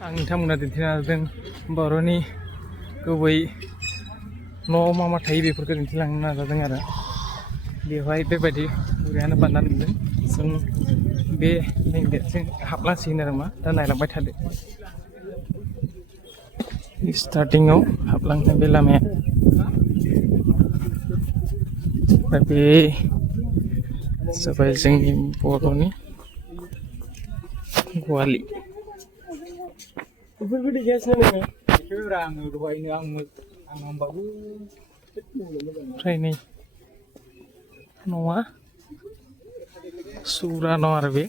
आं नोंथांमोना दिन्थिनो नाजादों बर'नि गुबै न'आव मा मा थायो बेफोरखौ दिन्थिलांनो नाजादों आरो बेवहाय बेबायदि बुरैयानो बाननानै दोनदों जों बे मेन गेटजों हाबलांसिगोन आरो मा दा नायलांबाय थादो स्टार्टिंआव हाबलांनाय बे लामाया ओमफ्राय बे जाबाय जोंनि बर'नि गवालि बेफोरखौ देखायासै नोङो देखायब्रा आङो दहायनो आं होनबाबो ओमफ्राय नै न'आ सुरा न' आरो बे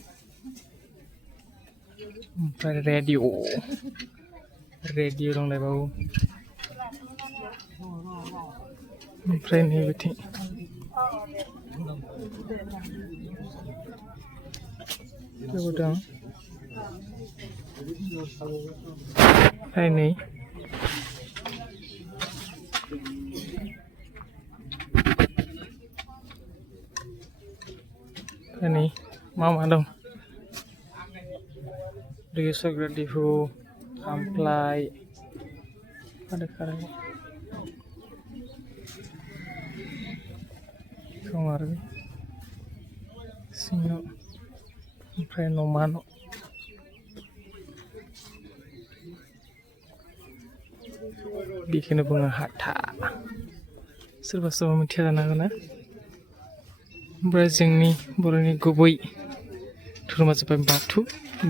ओमफ्राय रेडिअ दंलायबावो ओमफ्राय नै बिथिं दं ओमफ्राय नै मा दं दै सरग्रा दिहु खामफ्लाय आरो खाराय दं आरो सिङाव ओमफ्राय न'मा न' बेखौनो बुङो हाथा सोरबा सोरबा मिथिया जानो हागौ ना ओमफ्राय जोंनि बर'नि गुबै धोरोमा जाबाय बाथौ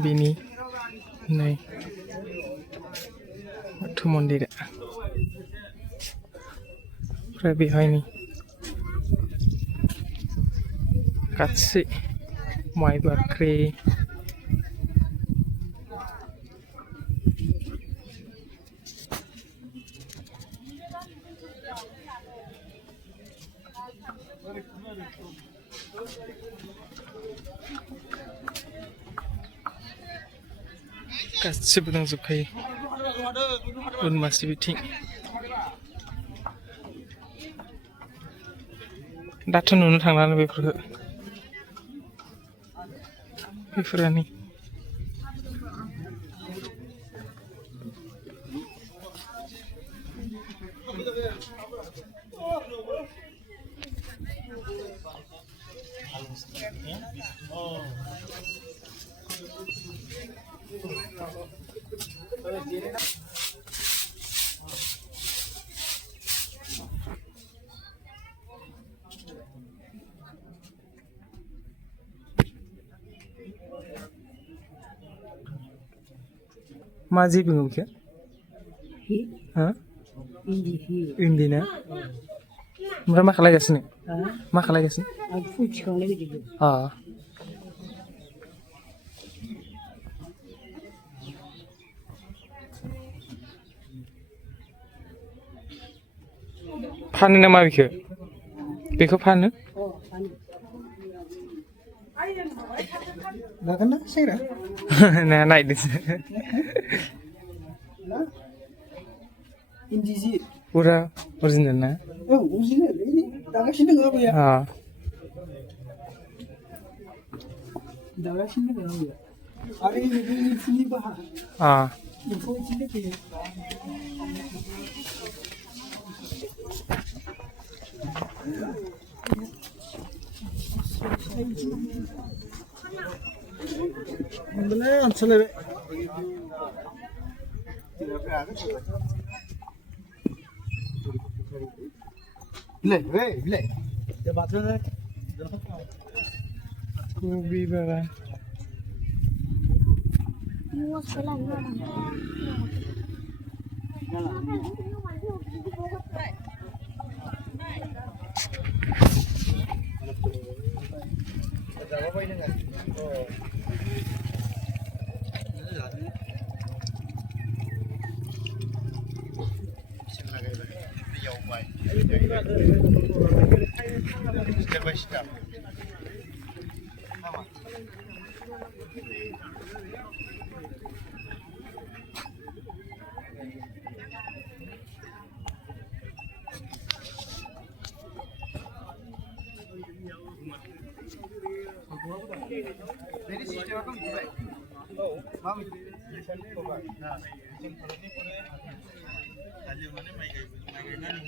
बेनि नै बाथौ मन्दिरा ओमफ्राय बेहायनि गासै माइ बाख्रि गासिबो दंजोबखायो उनमासि बिथिं दाथ' नुनो थांलानो बेफोरानो मा जि बुङो बेखौ इन्दि ना ओमफ्राय मा खालायगासिनो फानो नामा बेखौ फानो लागोन ना सेंग्रा नायदोंसो इन्दि जि पुरा अरिजिनेल ना अरिजिनेल दागासिनो दङ आबैया दागासिनो दङ आबैया आरो बे एम्फौनि बाहा एम्फौ इदिनो फैयो मोनबालाय आनसलायबाय बिलाय कबि बागान Dari sistem apa? Oh, हालेवनानै माइ गायनानै